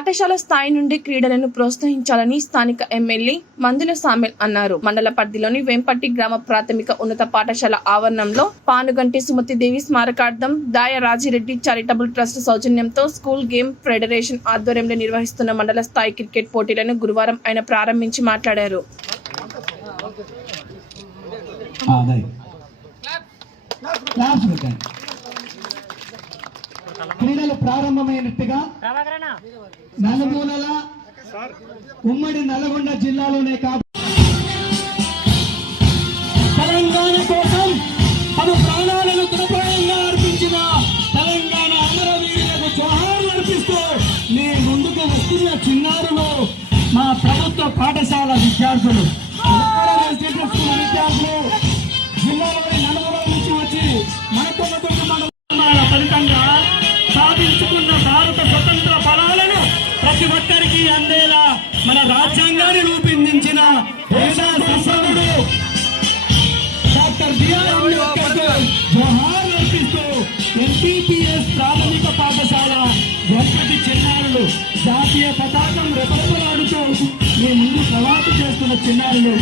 పాఠశాల స్థాయి నుండి క్రీడలను ప్రోత్సహించాలని స్థానిక ఎమ్మెల్యే మందుల సామెల్ అన్నారు. మండల పరిధిలోని వేంపట్టి గ్రామ ప్రాథమిక ఉన్నత పాఠశాల ఆవరణంలో పానుగంటి సుమతిదేవి స్మారకార్థం దాయ రాజిరెడ్డి చారిటబుల్ ట్రస్ట్ సౌజన్యంతో స్కూల్ గేమ్ ఫెడరేషన్ ఆధ్వర్యంలో నిర్వహిస్తున్న మండల స్థాయి క్రికెట్ పోటీలను గురువారం ఆయన ప్రారంభించి మాట్లాడారు. క్లాస్ క్రీడలు ప్రారంభమైనట్టుగా నలుమూలల ఉమ్మడి నల్గొండ జిల్లాలోనే కాదు. తెలంగాణ కోసం తమ ప్రాణాలను తృప్రాయంగా అర్పించిన తెలంగాణ అమరవీరులకు జోహార్లు అర్పిస్తూ మీ ముందుకు వస్తున్న చిన్నారులు మా ప్రభుత్వ పాఠశాల విద్యార్థులు. ప్రతి ఒక్కరికి అందేలా మన రాజ్యాంగాన్ని రూపొందించిన దేశ సంసదుడు డాక్టర్ బిఆర్ అంబేద్కర్ జోహార్ అర్పిస్తూ ఎన్టీపీఎస్ ప్రాథమిక పాఠశాల గొప్పటి చిన్నారులు జాతీయ పతాకం రెపరెపలాడుతూ మీ ముందు సవాటు చేస్తున్న చిన్నారులు.